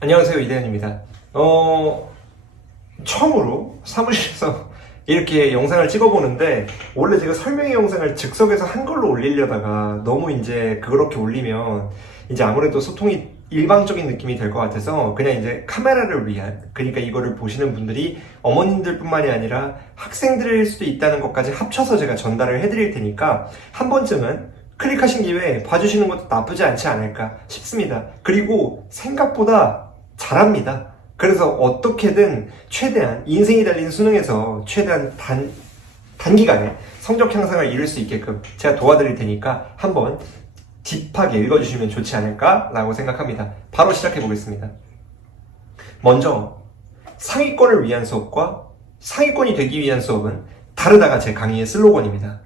안녕하세요, 이대현입니다. 처음으로 사무실에서 이렇게 영상을 찍어보는데, 원래 제가 설명의 영상을 즉석에서 한글로 올리려다가 너무 이제 그렇게 올리면 이제 아무래도 소통이 일방적인 느낌이 될 것 같아서 그냥 이제 카메라를 위한, 그러니까 이거를 보시는 분들이 어머님들 뿐만이 아니라 학생들일 수도 있다는 것까지 합쳐서 제가 전달을 해드릴 테니까 한 번쯤은 클릭하신 김에 봐주시는 것도 나쁘지 않지 않을까 싶습니다. 그리고 생각보다 잘합니다. 그래서 어떻게든 최대한 인생이 달린 수능에서 최대한 단기간에 성적 향상을 이룰 수 있게끔 제가 도와드릴 테니까 한번 딥하게 읽어주시면 좋지 않을까라고 생각합니다. 바로 시작해 보겠습니다. 먼저 상위권을 위한 수업과 상위권이 되기 위한 수업은 다르다가 제 강의의 슬로건입니다.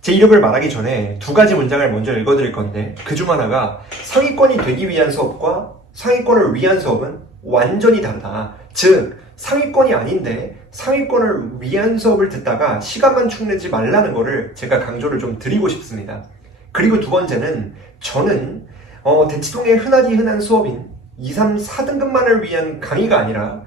제 이름을 말하기 전에 두 가지 문장을 먼저 읽어드릴 건데, 그중 하나가 상위권이 되기 위한 수업과 상위권을 위한 수업은 완전히 다르다. 즉, 상위권이 아닌데 상위권을 위한 수업을 듣다가 시간만 축내지 말라는 거를 제가 강조를 좀 드리고 싶습니다. 그리고 두 번째는 저는 대치동에 흔하디 흔한 수업인 2, 3, 4등급만을 위한 강의가 아니라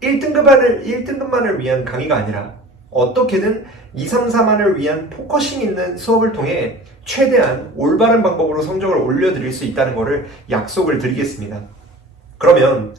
1등급만을 위한 강의가 아니라 어떻게든 2, 3, 4만을 위한 포커싱 있는 수업을 통해 최대한 올바른 방법으로 성적을 올려드릴 수 있다는 것을 약속을 드리겠습니다. 그러면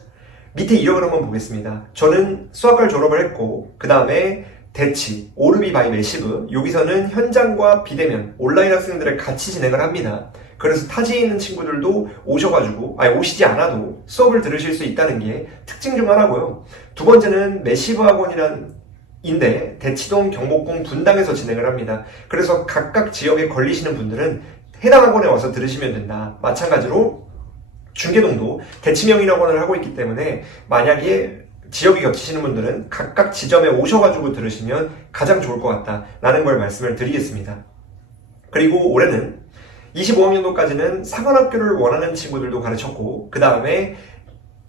밑에 이력을 한번 보겠습니다. 저는 수학과를 졸업을 했고, 그 다음에 대치, 오르비 바이 매시브, 여기서는 현장과 비대면, 온라인 학생들을 같이 진행을 합니다. 그래서 타지에 있는 친구들도 오시지 않아도 수업을 들으실 수 있다는 게 특징 중 하나고요. 두 번째는 매시브 학원인데 대치동, 경복궁, 분당에서 진행을 합니다. 그래서 각각 지역에 걸리시는 분들은 해당 학원에 와서 들으시면 된다. 마찬가지로 중계동도 대치명인학원을 하고 있기 때문에 만약에 지역이 겹치시는 분들은 각각 지점에 오셔가지고 들으시면 가장 좋을 것 같다라는 걸 말씀을 드리겠습니다. 그리고 올해는 25학년도까지는 상원학교를 원하는 친구들도 가르쳤고, 그 다음에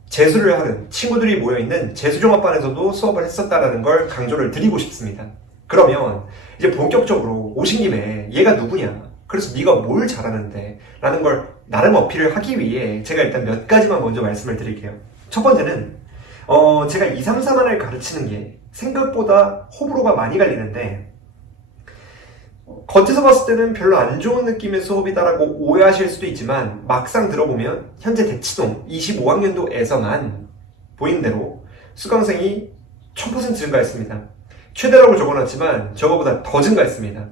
재수를 하는 친구들이 모여있는 재수종합반에서도 수업을 했었다라는 걸 강조를 드리고 싶습니다. 그러면 이제 본격적으로 오신 김에 얘가 누구냐, 그래서 네가 뭘 잘하는데 라는 걸 나름 어필을 하기 위해 제가 일단 몇 가지만 먼저 말씀을 드릴게요. 첫 번째는 제가 2, 3, 4만을 가르치는 게 생각보다 호불호가 많이 갈리는데, 겉에서 봤을 때는 별로 안 좋은 느낌의 수업이다라고 오해하실 수도 있지만 막상 들어보면 현재 대치동 25학년도에서만 보이는 대로 수강생이 1000% 증가했습니다. 최대라고 적어놨지만 저거보다 더 증가했습니다.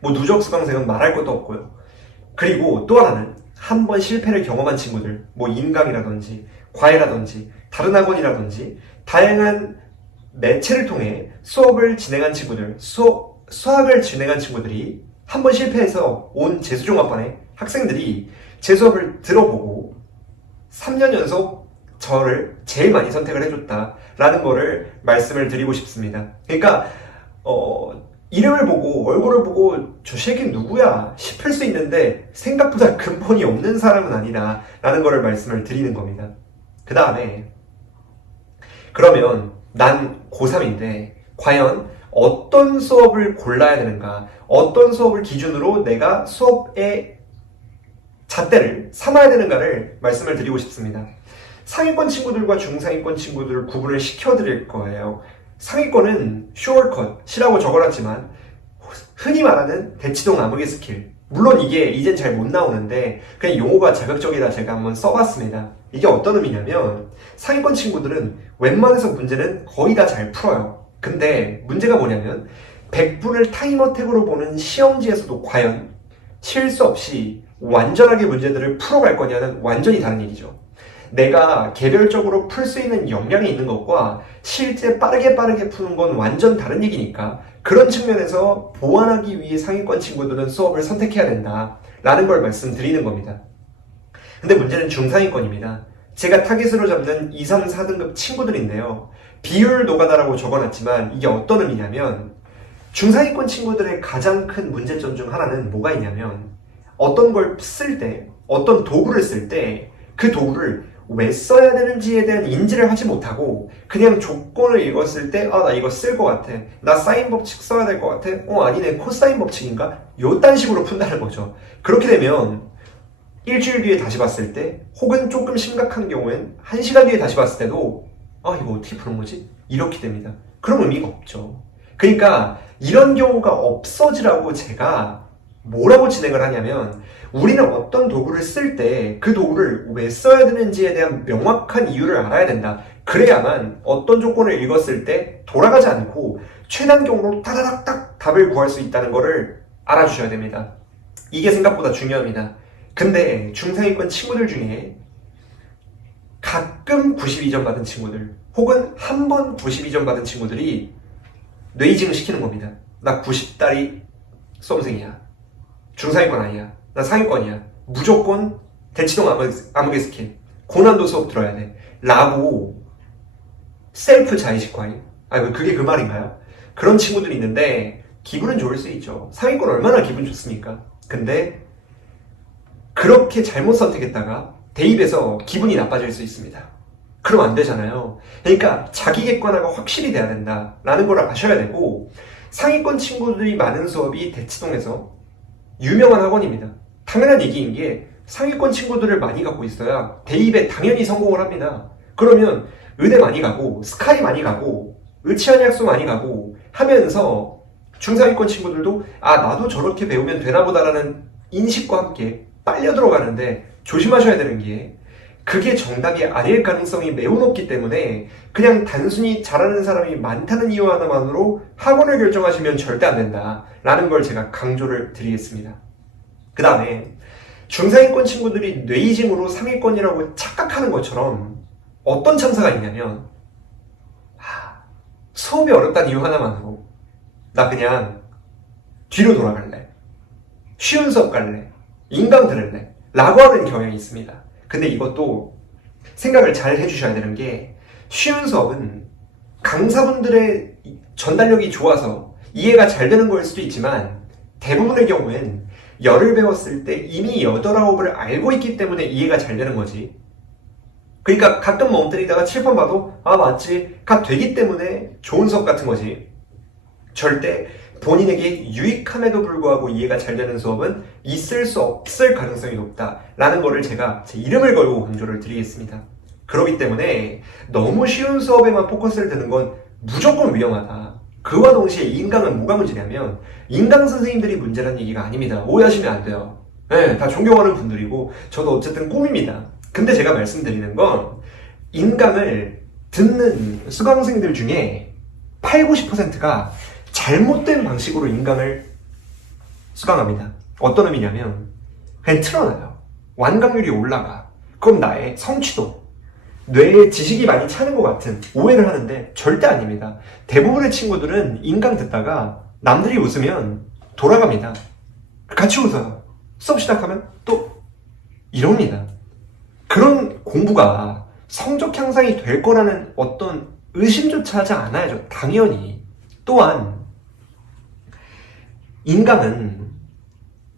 뭐 누적 수강생은 말할 것도 없고요. 그리고 또 하나는 한 번 실패를 경험한 친구들, 뭐 인강이라든지 과외라든지 다른 학원이라든지 다양한 매체를 통해 수업을 진행한 친구들, 수학을 진행한 친구들이 한 번 실패해서 온 재수종합반의 학생들이 제 수업을 들어보고 3년 연속 저를 제일 많이 선택을 해줬다라는 거를 말씀을 드리고 싶습니다. 그러니까 이름을 보고 얼굴을 보고 저 새끼는 누구야 싶을 수 있는데 생각보다 근본이 없는 사람은 아니다 라는 거를 말씀을 드리는 겁니다. 그 다음에 그러면 난 고3인데 과연 어떤 수업을 골라야 되는가, 어떤 수업을 기준으로 내가 수업의 잣대를 삼아야 되는가를 말씀을 드리고 싶습니다. 상위권 친구들과 중상위권 친구들을 구분을 시켜드릴 거예요. 상위권은 쇼어컷이라고 적어놨지만 흔히 말하는 대치동 암흑의 스킬, 물론 이게 이젠 잘 못 나오는데 그냥 용어가 자극적이라 제가 한번 써봤습니다. 이게 어떤 의미냐면 상위권 친구들은 웬만해서 문제는 거의 다 잘 풀어요. 근데 문제가 뭐냐면 100분을 타임어택으로 보는 시험지에서도 과연 실수 없이 완전하게 문제들을 풀어갈 거냐는 완전히 다른 일이죠. 내가 개별적으로 풀 수 있는 역량이 있는 것과 실제 빠르게 푸는 건 완전 다른 얘기니까 그런 측면에서 보완하기 위해 상위권 친구들은 수업을 선택해야 된다라는 걸 말씀드리는 겁니다. 근데 문제는 중상위권입니다. 제가 타깃으로 잡는 2, 3, 4등급 친구들인데요. 비율 노가다라고 적어놨지만 이게 어떤 의미냐면 중상위권 친구들의 가장 큰 문제점 중 하나는 뭐가 있냐면 어떤 걸 쓸 때, 어떤 도구를 쓸 때 그 도구를 왜 써야 되는지에 대한 인지를 하지 못하고 그냥 조건을 읽었을 때 나 이거 쓸 것 같아, 나 사인 법칙 써야 될 것 같아, 아니네 코사인 법칙인가? 요딴 식으로 푼다는 거죠. 그렇게 되면 일주일 뒤에 다시 봤을 때, 혹은 조금 심각한 경우엔 1시간 뒤에 다시 봤을 때도 이거 어떻게 푸는 거지? 이렇게 됩니다. 그럼 의미가 없죠. 그러니까 이런 경우가 없어지라고 제가 뭐라고 진행을 하냐면, 우리는 어떤 도구를 쓸 때 그 도구를 왜 써야 되는지에 대한 명확한 이유를 알아야 된다. 그래야만 어떤 조건을 읽었을 때 돌아가지 않고 최단 경우로 따다닥딱 답을 구할 수 있다는 것을 알아주셔야 됩니다. 이게 생각보다 중요합니다. 근데 중상위권 친구들 중에 가끔 92점 받은 친구들, 혹은 한 번 92점 받은 친구들이 뇌이징을 시키는 겁니다. 나 90달이 수험생이야. 중상위권 아니야. 나 상위권이야. 무조건 대치동 암흑의 스킬, 고난도 수업 들어야 돼. 라고 셀프 자의식 과잉? 그게 그 말인가요? 그런 친구들이 있는데 기분은 좋을 수 있죠. 상위권 얼마나 기분 좋습니까? 근데 그렇게 잘못 선택했다가 대입에서 기분이 나빠질 수 있습니다. 그럼 안 되잖아요. 그러니까 자기 객관화가 확실히 돼야 된다라는 걸 아셔야 되고, 상위권 친구들이 많은 수업이 대치동에서 유명한 학원입니다. 당연한 얘기인 게 상위권 친구들을 많이 갖고 있어야 대입에 당연히 성공을 합니다. 그러면 의대 많이 가고 스카이 많이 가고 의치한약수 많이 가고 하면서 중상위권 친구들도 나도 저렇게 배우면 되나 보다라는 인식과 함께 빨려 들어가는데, 조심하셔야 되는 게 그게 정답이 아닐 가능성이 매우 높기 때문에 그냥 단순히 잘하는 사람이 많다는 이유 하나만으로 학원을 결정하시면 절대 안 된다라는 걸 제가 강조를 드리겠습니다. 그 다음에 중상위권 친구들이 뇌이징으로 상위권이라고 착각하는 것처럼 어떤 참사가 있냐면, 수업이 어렵다는 이유 하나만으로 나 그냥 뒤로 돌아갈래, 쉬운 수업 갈래, 인강 들을래 라고 하는 경향이 있습니다. 근데 이것도 생각을 잘 해주셔야 되는 게, 쉬운 수업은 강사분들의 전달력이 좋아서 이해가 잘 되는 거일 수도 있지만, 대부분의 경우엔 열을 배웠을 때 이미 8, 9을 알고 있기 때문에 이해가 잘 되는 거지. 그러니까 가끔 멍때리다가 칠판 봐도 맞지, 가 되기 때문에 좋은 수업 같은 거지. 절대 본인에게 유익함에도 불구하고 이해가 잘 되는 수업은 있을 수 없을 가능성이 높다라는 거를 제가 제 이름을 걸고 강조를 드리겠습니다. 그렇기 때문에 너무 쉬운 수업에만 포커스를 두는 건 무조건 위험하다. 그와 동시에 인강은 뭐가 문제냐면, 인강 선생님들이 문제라는 얘기가 아닙니다. 오해하시면 안 돼요. 네, 다 존경하는 분들이고 저도 어쨌든 꿈입니다. 근데 제가 말씀드리는 건, 인강을 듣는 수강생들 중에 8, 90%가 잘못된 방식으로 인강을 수강합니다. 어떤 의미냐면, 그냥 틀어놔요. 완강률이 올라가. 그럼 나의 성취도, 뇌에 지식이 많이 차는 것 같은 오해를 하는데 절대 아닙니다. 대부분의 친구들은 인강 듣다가 남들이 웃으면 돌아갑니다. 같이 웃어요. 수업 시작하면 또 이럽니다. 그런 공부가 성적 향상이 될 거라는 어떤 의심조차 하지 않아야죠. 당연히. 또한 인강은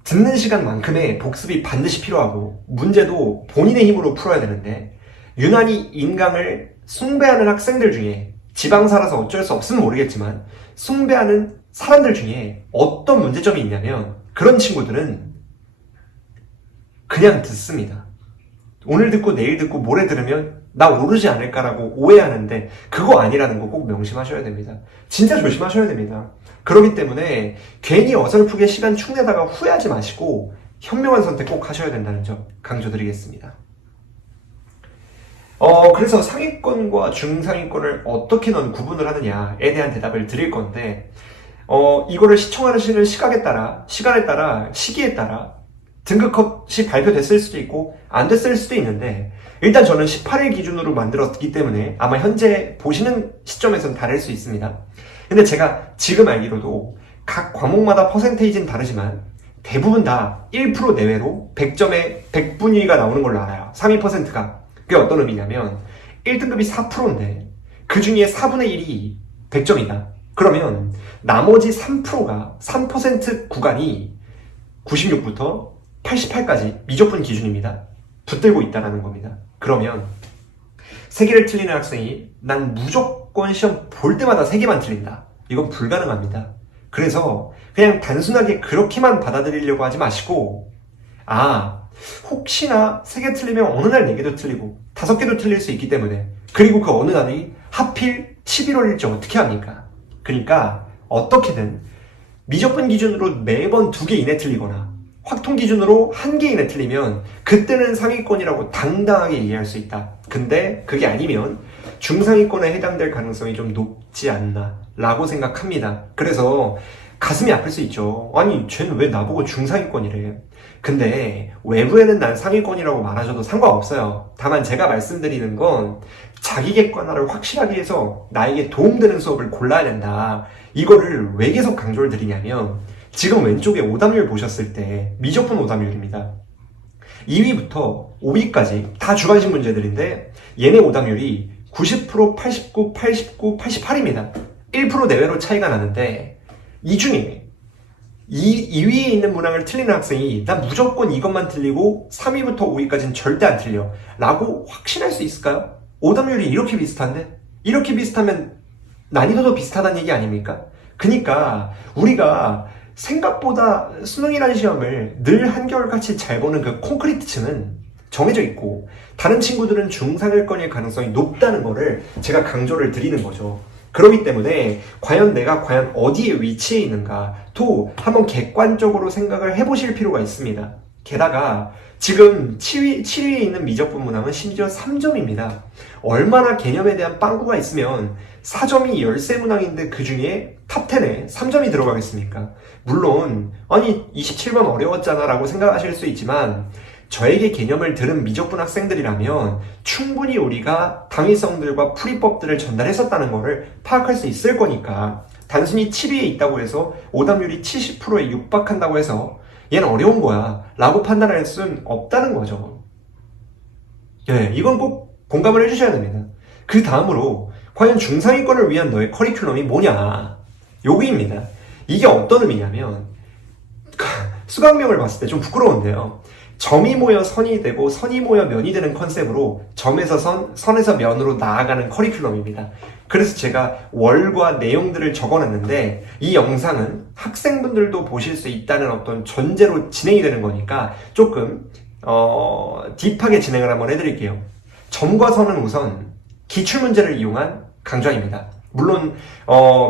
듣는 시간만큼의 복습이 반드시 필요하고, 문제도 본인의 힘으로 풀어야 되는데, 유난히 인강을 숭배하는 학생들 중에, 지방사라서 어쩔 수 없으면 모르겠지만 숭배하는 사람들 중에 어떤 문제점이 있냐면, 그런 친구들은 그냥 듣습니다. 오늘 듣고 내일 듣고 모레 들으면 나 오르지 않을까라고 오해하는데, 그거 아니라는 거 꼭 명심하셔야 됩니다. 진짜 조심하셔야 됩니다. 그렇기 때문에 괜히 어설프게 시간 축내다가 후회하지 마시고 현명한 선택 꼭 하셔야 된다는 점 강조드리겠습니다. 그래서 상위권과 중상위권을 어떻게 넌 구분을 하느냐에 대한 대답을 드릴 건데, 이거를 시청하시는 시간에 따라 시기에 따라 등급컷이 발표됐을 수도 있고 안 됐을 수도 있는데, 일단 저는 18일 기준으로 만들었기 때문에 아마 현재 보시는 시점에서는 다를 수 있습니다. 근데 제가 지금 알기로도 각 과목마다 퍼센테이지는 다르지만 대부분 다 1% 내외로 100점에 100분위가 나오는 걸로 알아요. 상위 퍼센트가. 그게 어떤 의미냐면 1등급이 4%인데 그 중에 4분의 1이 100점이다. 그러면 나머지 3%가 3% 구간이 96부터 88까지 미적분 기준입니다. 붙들고 있다는 겁니다. 그러면 3개를 틀리는 학생이 난 무조건 시험 볼 때마다 3개만 틀린다. 이건 불가능합니다. 그래서 그냥 단순하게 그렇게만 받아들이려고 하지 마시고, 혹시나 3개 틀리면 어느 날 4개도 틀리고 5개도 틀릴 수 있기 때문에, 그리고 그 어느 날이 하필 11월일지 어떻게 합니까? 그러니까 어떻게든 미적분 기준으로 매번 2개 이내 틀리거나 확통 기준으로 1개 이내 틀리면 그때는 상위권이라고 당당하게 얘기할 수 있다. 근데 그게 아니면 중상위권에 해당될 가능성이 좀 높지 않나 라고 생각합니다. 그래서 가슴이 아플 수 있죠. 아니 쟤는 왜 나보고 중상위권이래. 근데 외부에는 난 상위권이라고 말하셔도 상관없어요. 다만 제가 말씀드리는 건 자기 객관화를 확실하게 해서 나에게 도움되는 수업을 골라야 된다. 이거를 왜 계속 강조를 드리냐면, 지금 왼쪽에 오답률 보셨을 때 미적분 오답률입니다. 2위부터 5위까지 다 주관식 문제들인데 얘네 오답률이 90%, 89, 89, 88입니다. 1% 내외로 차이가 나는데 이 중에 2위에 있는 문항을 틀리는 학생이 난 무조건 이것만 틀리고 3위부터 5위까지는 절대 안 틀려 라고 확신할 수 있을까요? 오답률이 이렇게 비슷한데? 이렇게 비슷하면 난이도도 비슷하다는 얘기 아닙니까? 그러니까 우리가 생각보다 수능이라는 시험을 늘 한결같이 잘 보는 그 콘크리트 층은 정해져 있고 다른 친구들은 중상위권일 가능성이 높다는 거를 제가 강조를 드리는 거죠. 그렇기 때문에 내가 과연 어디에 위치해 있는가 또 한번 객관적으로 생각을 해보실 필요가 있습니다. 게다가 지금 7위에 있는 미적분 문항은 심지어 3점입니다. 얼마나 개념에 대한 빵꾸가 있으면 4점이 13문항인데 그 중에 탑10에 3점이 들어가겠습니까? 물론 아니 27번 어려웠잖아 라고 생각하실 수 있지만 저에게 개념을 들은 미적분 학생들이라면 충분히 우리가 당위성들과 풀이법들을 전달했었다는 것을 파악할 수 있을 거니까, 단순히 7위에 있다고 해서 오답률이 70%에 육박한다고 해서 얘는 어려운 거야 라고 판단할 수는 없다는 거죠. 이건 꼭 공감을 해주셔야 됩니다. 그 다음으로 과연 중상위권을 위한 너의 커리큘럼이 뭐냐, 여기입니다. 이게 어떤 의미냐면 수강명을 봤을 때 좀 부끄러운데요, 점이 모여 선이 되고 선이 모여 면이 되는 컨셉으로 점에서 선, 선에서 면으로 나아가는 커리큘럼입니다. 그래서 제가 월과 내용들을 적어놨는데 이 영상은 학생분들도 보실 수 있다는 어떤 전제로 진행이 되는 거니까 조금 딥하게 진행을 한번 해드릴게요. 점과 선은 우선 기출문제를 이용한 강좌입니다. 물론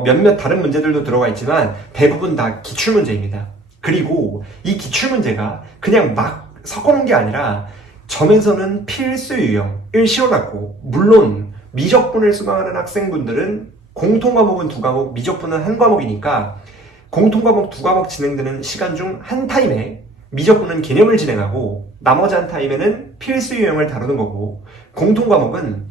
몇몇 다른 문제들도 들어가 있지만 대부분 다 기출문제입니다. 그리고 이 기출문제가 그냥 막 섞어놓은 게 아니라 점에서는 필수 유형을 씌워놨고, 물론 미적분을 수강하는 학생분들은 공통과목은 2과목, 미적분은 1과목이니까 공통과목 2과목 진행되는 시간 중 한 타임에 미적분은 개념을 진행하고 나머지 한 타임에는 필수 유형을 다루는 거고, 공통과목은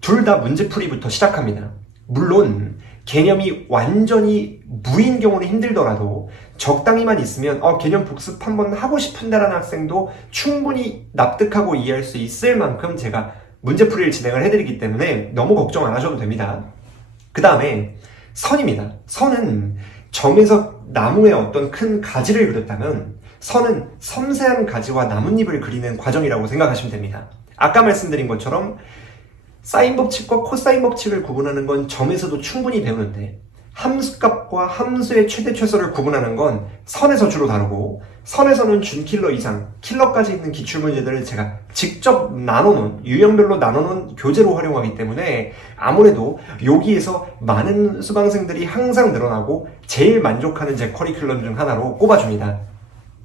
둘 다 문제풀이부터 시작합니다. 물론 개념이 완전히 무인 경우는 힘들더라도 적당히만 있으면 개념 복습 한번 하고 싶은데라는 학생도 충분히 납득하고 이해할 수 있을 만큼 제가 문제풀이를 진행을 해드리기 때문에 너무 걱정 안 하셔도 됩니다. 그 다음에 선입니다. 선은 점에서 나무의 어떤 큰 가지를 그렸다면 선은 섬세한 가지와 나뭇잎을 그리는 과정이라고 생각하시면 됩니다. 아까 말씀드린 것처럼 사인 법칙과 코사인 법칙을 구분하는 건 점에서도 충분히 배우는데, 함수값과 함수의 최대 최소를 구분하는 건 선에서 주로 다루고, 선에서는 준킬러 이상, 킬러까지 있는 기출문제들을 제가 직접 나눠놓은, 유형별로 나눠놓은 교재로 활용하기 때문에 아무래도 여기에서 많은 수강생들이 항상 늘어나고 제일 만족하는 제 커리큘럼 중 하나로 꼽아줍니다.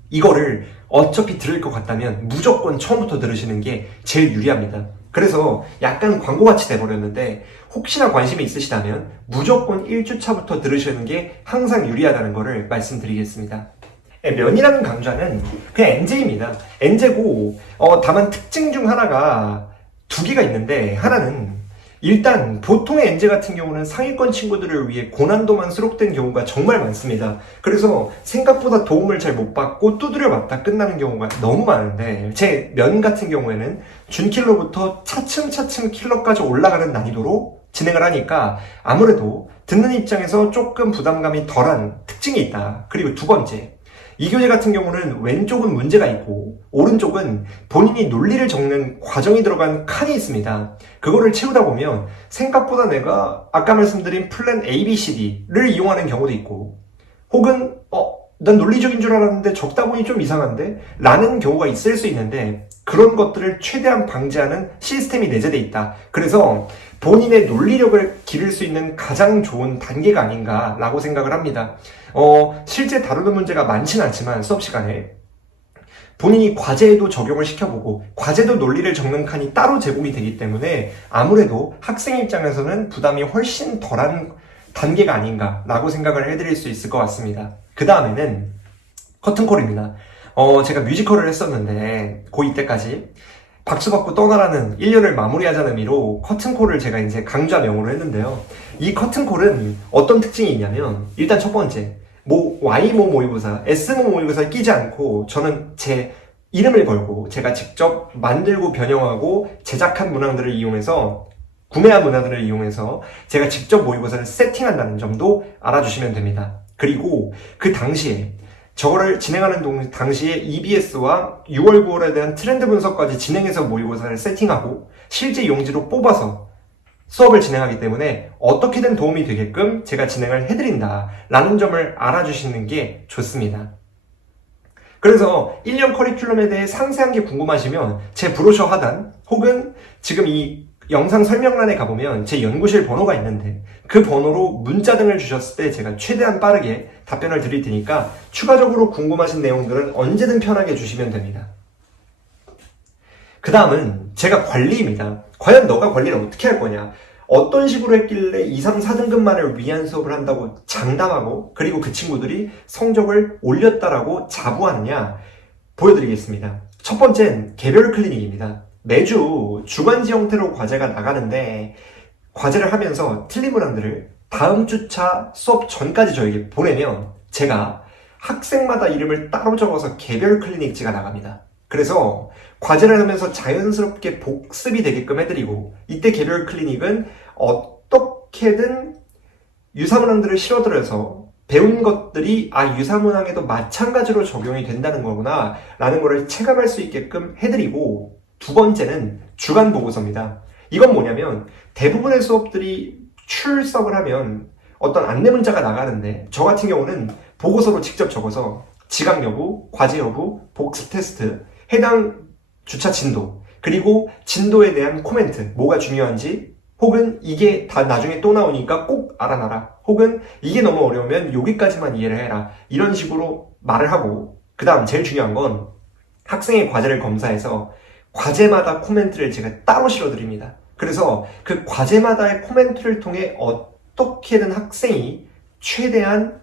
이거를 어차피 들을 것 같다면 무조건 처음부터 들으시는 게 제일 유리합니다. 그래서 약간 광고같이 돼버렸는데 혹시나 관심이 있으시다면 무조건 1주차부터 들으시는 게 항상 유리하다는 거를 말씀드리겠습니다. 면이라는 강좌는 그냥 NJ입니다. NJ고 다만 특징 중 하나가 2개가 있는데, 하나는 일단 보통의 NJ 같은 경우는 상위권 친구들을 위해 고난도만 수록된 경우가 정말 많습니다. 그래서 생각보다 도움을 잘 못 받고 두드려 맞다 끝나는 경우가 너무 많은데, 제 면 같은 경우에는 준킬러부터 차츰차츰 킬러까지 올라가는 난이도로 진행을 하니까 아무래도 듣는 입장에서 조금 부담감이 덜한 특징이 있다. 그리고 2번째, 이 교재 같은 경우는 왼쪽은 문제가 있고 오른쪽은 본인이 논리를 적는 과정이 들어간 칸이 있습니다. 그거를 채우다 보면 생각보다 내가 아까 말씀드린 플랜 A, B, C, D를 이용하는 경우도 있고, 혹은 난 논리적인 줄 알았는데 적다 보니 좀 이상한데? 라는 경우가 있을 수 있는데 그런 것들을 최대한 방지하는 시스템이 내재되어 있다. 그래서 본인의 논리력을 기를 수 있는 가장 좋은 단계가 아닌가라고 생각을 합니다. 실제 다루는 문제가 많지는 않지만 수업 시간에 본인이 과제에도 적용을 시켜보고 과제도 논리를 적는 칸이 따로 제공이 되기 때문에 아무래도 학생 입장에서는 부담이 훨씬 덜한 단계가 아닌가라고 생각을 해드릴 수 있을 것 같습니다. 그 다음에는 커튼콜입니다. 제가 뮤지컬을 했었는데 고2 때까지 박수 받고 떠나라는 1년을 마무리하자는 의미로 커튼콜을 제가 이제 강좌 명으로 했는데요. 이 커튼콜은 어떤 특징이 있냐면 일단 첫 번째 Y모 모의고사, S모 모의고사를 끼지 않고 저는 제 이름을 걸고 제가 직접 만들고 변형하고 제작한 문항들을 이용해서 구매한 문항들을 이용해서 제가 직접 모의고사를 세팅한다는 점도 알아주시면 됩니다. 그리고 그 당시에 저거를 진행하는 당시에 EBS와 6월, 9월에 대한 트렌드 분석까지 진행해서 모의고사를 세팅하고 실제 용지로 뽑아서 수업을 진행하기 때문에 어떻게든 도움이 되게끔 제가 진행을 해드린다 라는 점을 알아주시는 게 좋습니다. 그래서 1년 커리큘럼에 대해 상세한 게 궁금하시면 제 브로셔 하단 혹은 지금 이 영상 설명란에 가보면 제 연구실 번호가 있는데 그 번호로 문자 등을 주셨을 때 제가 최대한 빠르게 답변을 드릴 테니까 추가적으로 궁금하신 내용들은 언제든 편하게 주시면 됩니다. 그 다음은 제가 관리입니다. 과연 너가 관리를 어떻게 할 거냐? 어떤 식으로 했길래 2, 3, 4등급만을 위한 수업을 한다고 장담하고 그리고 그 친구들이 성적을 올렸다라고 자부하느냐 보여드리겠습니다. 첫 번째는 개별 클리닉입니다. 매주 주간지 형태로 과제가 나가는데 과제를 하면서 틀린 문항들을 다음 주차 수업 전까지 저에게 보내면 제가 학생마다 이름을 따로 적어서 개별 클리닉지가 나갑니다. 그래서 과제를 하면서 자연스럽게 복습이 되게끔 해드리고 이때 개별 클리닉은 어떻게든 유사문항들을 실어들여서 배운 것들이 유사문항에도 마찬가지로 적용이 된다는 거구나 라는 거를 체감할 수 있게끔 해드리고 두 번째는 주간 보고서입니다. 이건 뭐냐면 대부분의 수업들이 출석을 하면 어떤 안내 문자가 나가는데 저 같은 경우는 보고서로 직접 적어서 지각 여부, 과제 여부, 복습 테스트, 해당 주차 진도, 그리고 진도에 대한 코멘트, 뭐가 중요한지, 혹은 이게 다 나중에 또 나오니까 꼭 알아놔라, 혹은 이게 너무 어려우면 여기까지만 이해를 해라, 이런 식으로 말을 하고, 그 다음 제일 중요한 건 학생의 과제를 검사해서 과제마다 코멘트를 제가 따로 실어드립니다. 그래서 그 과제마다의 코멘트를 통해 어떻게든 학생이 최대한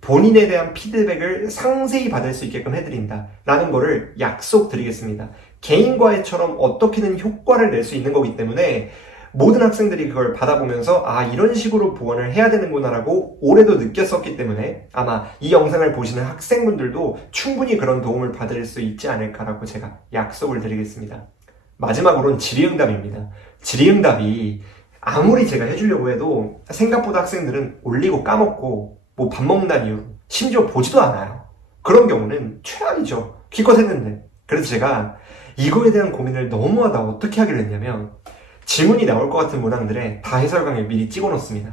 본인에 대한 피드백을 상세히 받을 수 있게끔 해드린다 라는 거를 약속드리겠습니다. 개인과외처럼 어떻게든 효과를 낼 수 있는 거기 때문에 모든 학생들이 그걸 받아보면서 이런 식으로 보완을 해야 되는구나 라고 올해도 느꼈었기 때문에 아마 이 영상을 보시는 학생분들도 충분히 그런 도움을 받을 수 있지 않을까라고 제가 약속을 드리겠습니다. 마지막으로는 질의응답입니다. 질의응답이 아무리 제가 해주려고 해도 생각보다 학생들은 올리고 까먹고 뭐 밥 먹는다는 이유로 심지어 보지도 않아요. 그런 경우는 최악이죠. 기껏 했는데. 그래서 제가 이거에 대한 고민을 너무하다 어떻게 하기로 했냐면 질문이 나올 것 같은 문항들에 다 해설강을 미리 찍어 놓습니다.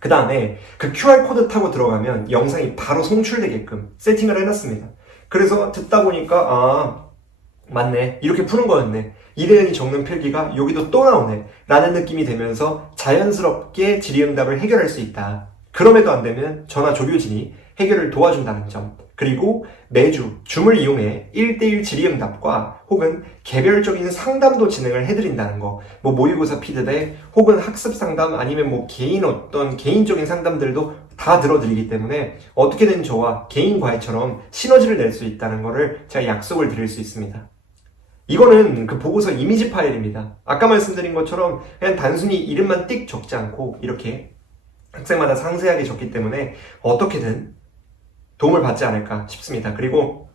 그 다음에 그 QR코드 타고 들어가면 영상이 바로 송출되게끔 세팅을 해놨습니다. 그래서 듣다 보니까 맞네, 이렇게 푸는 거였네, 이대은이 적는 필기가 여기도 또 나오네 라는 느낌이 되면서 자연스럽게 질의응답을 해결할 수 있다. 그럼에도 안 되면 저나 조교진이 해결을 도와준다는 점, 그리고 매주 줌을 이용해 1대1 질의응답과 혹은 개별적인 상담도 진행을 해드린다는 거, 뭐 모의고사 피드백 혹은 학습 상담 아니면 뭐 어떤 개인적인 상담들도 다 들어드리기 때문에 어떻게든 저와 개인 과외처럼 시너지를 낼 수 있다는 거를 제가 약속을 드릴 수 있습니다. 이거는 그 보고서 이미지 파일입니다. 아까 말씀드린 것처럼 그냥 단순히 이름만 띡 적지 않고 이렇게 학생마다 상세하게 적기 때문에 어떻게든 도움을 받지 않을까 싶습니다. 그리고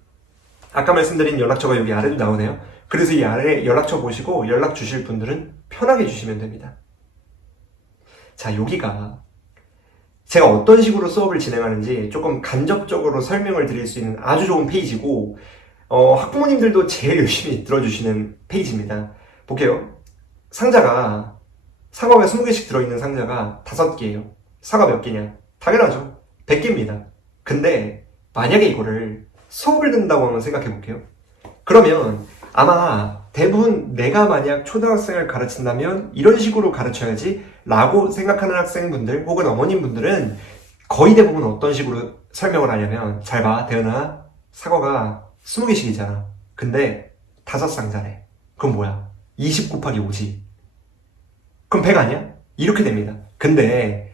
아까 말씀드린 연락처가 여기 아래도 나오네요. 그래서 이 아래 연락처 보시고 연락 주실 분들은 편하게 주시면 됩니다. 자, 여기가 제가 어떤 식으로 수업을 진행하는지 조금 간접적으로 설명을 드릴 수 있는 아주 좋은 페이지고 학부모님들도 제일 열심히 들어주시는 페이지입니다. 볼게요. 상자가 사과가 20개씩 들어있는 상자가 5개예요. 사과 몇 개냐? 당연하죠. 100개입니다. 근데 만약에 이거를 수업을 듣는다고 한번 생각해 볼게요. 그러면 아마 대부분 내가 만약 초등학생을 가르친다면 이런 식으로 가르쳐야지 라고 생각하는 학생분들 혹은 어머님분들은 거의 대부분 어떤 식으로 설명을 하냐면, 잘 봐 대은아, 사과가 20개씩이잖아. 근데 5상자래. 그럼 뭐야? 20 곱하기 5지. 그럼 100 아니야? 이렇게 됩니다. 근데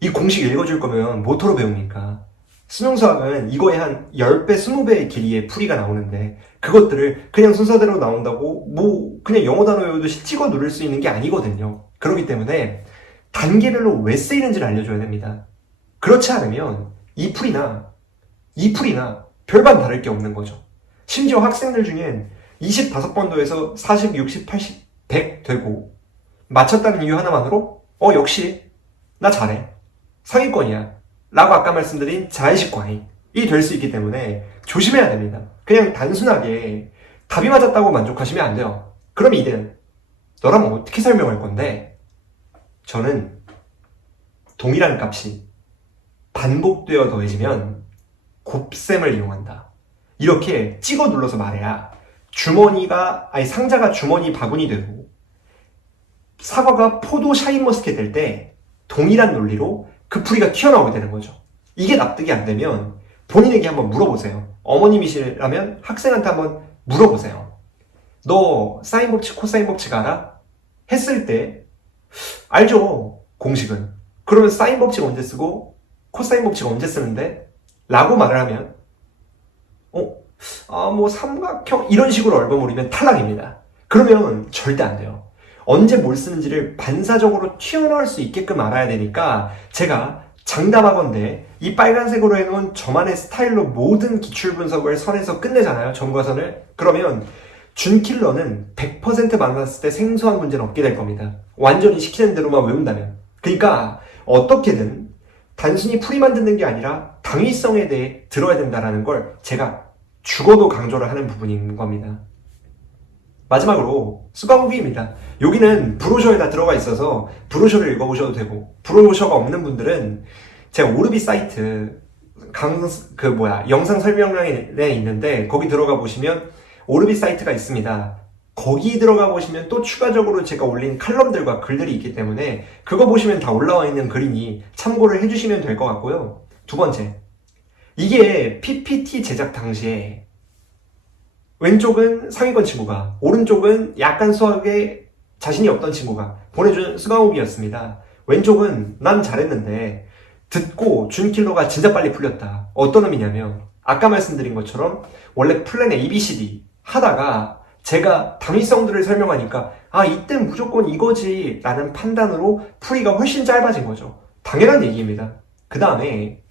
이 공식 읽어줄 거면 뭐토로 배웁니까? 수능수학은 이거에 한 10배, 20배의 길이의 풀이가 나오는데 그것들을 그냥 순서대로 나온다고 뭐 그냥 영어 단어 외우듯이 찍어 누를 수 있는 게 아니거든요. 그렇기 때문에 단계별로 왜 쓰이는지를 알려줘야 됩니다. 그렇지 않으면 이 풀이나 별반 다를 게 없는 거죠. 심지어 학생들 중엔 25번도 해서 40, 60, 80, 100 되고 맞췄다는 이유 하나만으로 역시 나 잘해, 상위권이야 라고 아까 말씀드린 자의식 과잉이 될 수 있기 때문에 조심해야 됩니다. 그냥 단순하게 답이 맞았다고 만족하시면 안 돼요. 그럼 이든 너라면 어떻게 설명할 건데, 저는 동일한 값이 반복되어 더해지면 곱셈을 이용한다, 이렇게 찍어 눌러서 말해야 상자가 주머니 바구니 되고 사과가 포도 샤인머스켓 될 때 동일한 논리로 그 풀이가 튀어나오게 되는 거죠. 이게 납득이 안 되면 본인에게 한번 물어보세요. 어머님이시라면 학생한테 한번 물어보세요. 너 사인 법칙, 코사인 법칙 알아? 했을 때 알죠, 공식은. 그러면 사인 법칙 언제 쓰고 코사인 법칙 언제 쓰는데? 라고 말을 하면 뭐 삼각형 이런 식으로 얼버무리면 탈락입니다. 그러면 절대 안 돼요. 언제 뭘 쓰는지를 반사적으로 튀어나올 수 있게끔 알아야 되니까, 제가 장담하건대 이 빨간색으로 해놓은 저만의 스타일로 모든 기출 분석을 선에서 끝내잖아요, 점과 선을. 그러면 준킬러는 100% 만났을 때 생소한 문제는 없게 될 겁니다. 완전히 시키는 대로만 외운다면. 그러니까 어떻게든 단순히 풀이만 듣는 게 아니라 당위성에 대해 들어야 된다는 걸 제가 죽어도 강조를 하는 부분인 겁니다. 마지막으로 수강 후기입니다. 여기는 브로셔에 다 들어가 있어서 브로셔를 읽어보셔도 되고, 브로셔가 없는 분들은 제가 오르비 사이트 영상 설명란에 있는데 거기 들어가 보시면 오르비 사이트가 있습니다. 거기 들어가 보시면 또 추가적으로 제가 올린 칼럼들과 글들이 있기 때문에 그거 보시면 다 올라와 있는 글이니 참고를 해주시면 될 것 같고요. 두 번째, 이게 PPT 제작 당시에 왼쪽은 상위권 친구가, 오른쪽은 약간 수학에 자신이 없던 친구가 보내준 수강후기였습니다. 왼쪽은 난 잘했는데 듣고 준킬러가 진짜 빨리 풀렸다. 어떤 의미냐면, 아까 말씀드린 것처럼 원래 플랜 ABCD 하다가 제가 당위성들을 설명하니까 이땐 무조건 이거지 라는 판단으로 풀이가 훨씬 짧아진 거죠. 당연한 얘기입니다. 그 다음에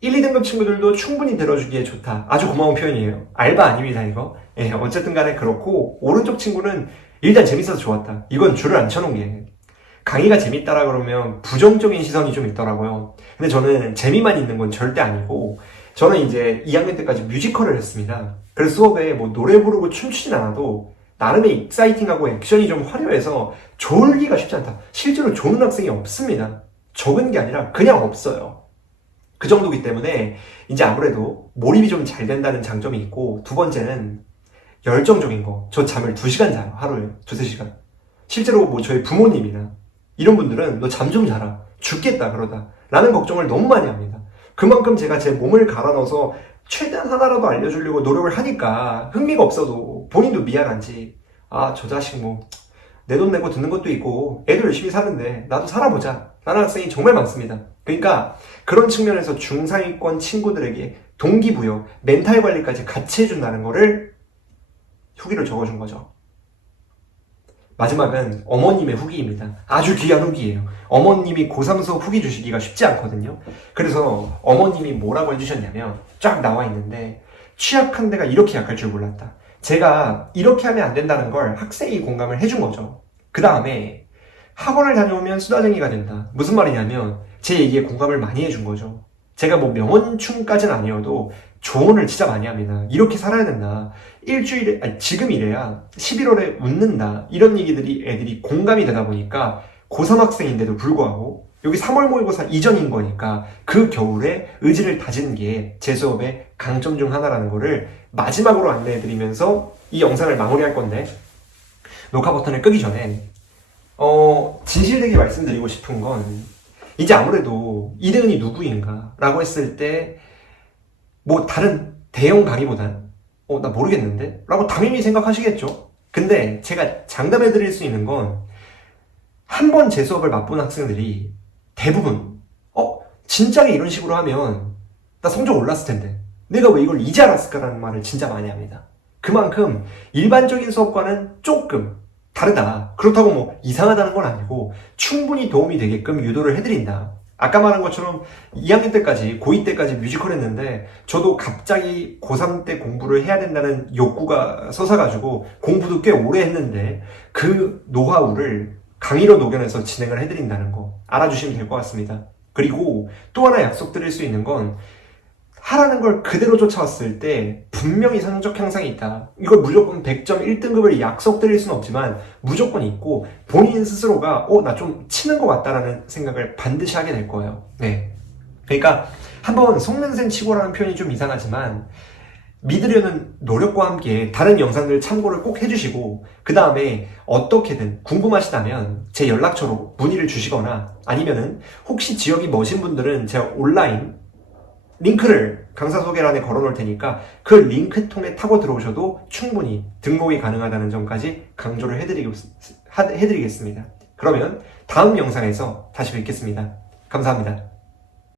1, 2등급 친구들도 충분히 들어주기에 좋다. 아주 고마운 표현이에요. 알바 아닙니다, 이거. 어쨌든 간에 그렇고, 오른쪽 친구는 일단 재밌어서 좋았다. 이건 줄을 안 쳐놓은 게, 강의가 재밌다라 그러면 부정적인 시선이 좀 있더라고요. 근데 저는 재미만 있는 건 절대 아니고, 저는 이제 2학년 때까지 뮤지컬을 했습니다. 그래서 수업에 뭐 노래 부르고 춤추진 않아도 나름의 익사이팅하고 액션이 좀 화려해서 졸기가 쉽지 않다. 실제로 조는 학생이 없습니다. 적은 게 아니라 그냥 없어요. 그 정도기 때문에 이제 아무래도 몰입이 좀 잘 된다는 장점이 있고, 두 번째는 열정적인 거. 저 잠을 2시간 자요. 하루에 2-3시간. 실제로 뭐 저희 부모님이나 이런 분들은 너 잠 좀 자라, 죽겠다 그러다 라는 걱정을 너무 많이 합니다. 그만큼 제가 제 몸을 갈아 넣어서 최대한 하나라도 알려주려고 노력을 하니까 흥미가 없어도 본인도 미안한지, 저 자식 뭐 내 돈 내고 듣는 것도 있고 애도 열심히 사는데 나도 살아보자 라는 학생이 정말 많습니다. 그러니까 그런 측면에서 중상위권 친구들에게 동기부여, 멘탈 관리까지 같이 해준다는 거를 후기를 적어준 거죠. 마지막은 어머님의 후기입니다. 아주 귀한 후기예요. 어머님이 고3 수업 후기 주시기가 쉽지 않거든요. 그래서 어머님이 뭐라고 해주셨냐면, 쫙 나와 있는데, 취약한 데가 이렇게 약할 줄 몰랐다. 제가 이렇게 하면 안 된다는 걸 학생이 공감을 해준 거죠. 그 다음에 학원을 다녀오면 수다쟁이가 된다. 무슨 말이냐면 제 얘기에 공감을 많이 해준 거죠. 제가 뭐 명언충까지는 아니어도 조언을 진짜 많이 합니다. 이렇게 살아야 된다. 지금 이래야 11월에 웃는다. 이런 얘기들이 애들이 공감이 되다 보니까 고3 학생인데도 불구하고 여기 3월 모의고사 이전인 거니까 그 겨울에 의지를 다지는 게 제 수업의 강점 중 하나라는 거를 마지막으로 안내해드리면서 이 영상을 마무리할 건데, 녹화 버튼을 끄기 전에 진실되게 말씀드리고 싶은 건, 이제 아무래도 이대은이 누구인가 라고 했을 때 뭐 다른 대형 강의보단 나 모르겠는데? 라고 당연히 생각하시겠죠? 근데 제가 장담해 드릴 수 있는 건, 한 번 제 수업을 맛본 학생들이 대부분 진작에 이런 식으로 하면 나 성적 올랐을 텐데 내가 왜 이걸 이제 알았을까라는 말을 진짜 많이 합니다. 그만큼 일반적인 수업과는 조금 다르다. 그렇다고 뭐 이상하다는 건 아니고 충분히 도움이 되게끔 유도를 해드린다. 아까 말한 것처럼 2학년 때까지, 고2 때까지 뮤지컬 했는데 저도 갑자기 고3 때 공부를 해야 된다는 욕구가 솟아가지고 공부도 꽤 오래 했는데 그 노하우를 강의로 녹여내서 진행을 해드린다는 거 알아주시면 될 것 같습니다. 그리고 또 하나 약속드릴 수 있는 건, 하라는 걸 그대로 쫓아왔을 때 분명히 성적 향상이 있다. 이걸 무조건 100점 1등급을 약속드릴 수는 없지만 무조건 있고, 본인 스스로가 나 좀 치는 것 같다라는 생각을 반드시 하게 될 거예요. 네. 그러니까 한번 속는셈 치고라는 표현이 좀 이상하지만 믿으려는 노력과 함께 다른 영상들 참고를 꼭 해주시고, 그 다음에 어떻게든 궁금하시다면 제 연락처로 문의를 주시거나, 아니면은 혹시 지역이 머신 분들은 제가 온라인 링크를 강사 소개란에 걸어놓을 테니까 그 링크 통해 타고 들어오셔도 충분히 등록이 가능하다는 점까지 강조를 해드리겠습니다. 그러면 다음 영상에서 다시 뵙겠습니다. 감사합니다.